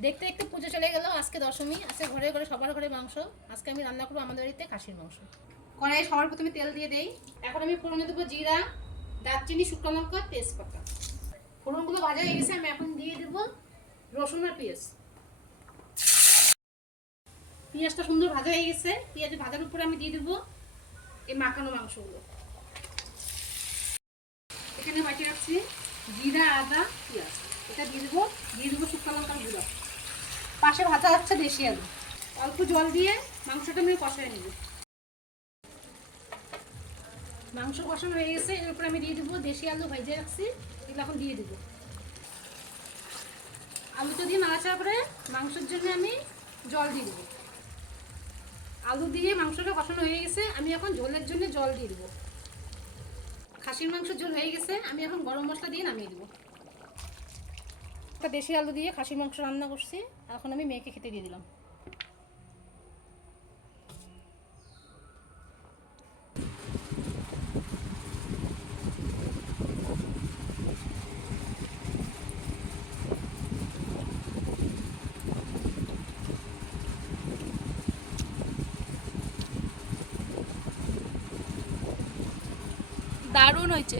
দেখতে দেখতে পুজো চলে গেল। আজকে দশমী, আজকে ঘরে ঘরে সবার ঘরে মাংস। আজকে আমি রান্না করবো আমাদের বাড়িতে খাসির মাংস। কড়াইয়ে সবার প্রথমে তেল দিয়ে দেই। এখন আমি ফোড়নে দেবো জিরা, দারচিনি, শুকনো লঙ্কা, তেজপাতা। ফোড়নগুলো ভাজা হয়ে গেছে, আমি এখন দিয়ে দেবো রসুন আর পেঁয়াজ। পেঁয়াজটা সুন্দর ভাজা হয়ে গেছে। পেঁয়াজ ভাজার উপরে আমি দিয়ে দেবো এই মাখানো মাংসগুলো। এখানে বাটি রাখছি জিরা, আদা, পেঁয়াজ। এটা দিয়ে দেবো শুকনো লঙ্কার গুঁড়ো। পাশে ভাজা হচ্ছে দেশি আলু। অল্প জল দিয়ে মাংসটা আমি কষাই নেব। মাংস কষানো হয়ে গেছে, এর উপরে আমি দিয়ে দেবো দেশি আলু ভেজে রাখছি, এগুলো এখন দিয়ে দেবো। আলুটা দিয়ে নাড়াচাড়া করে মাংসের জন্য আমি জল দিয়ে দেবো। আলু দিয়ে মাংসটা কষানো হয়ে গেছে, আমি এখন ঝোলের জন্য জল দিয়ে দেবো। খাসির মাংসের ঝোল হয়ে গেছে, আমি এখন গরম মশলা দিয়ে নামিয়ে দেবো। একটা দেশি আলু দিয়ে খাসির মাংস রান্না করছি, এখন আমি মেয়েকে খেতে দিয়ে দিলাম। দারুণ হয়েছে।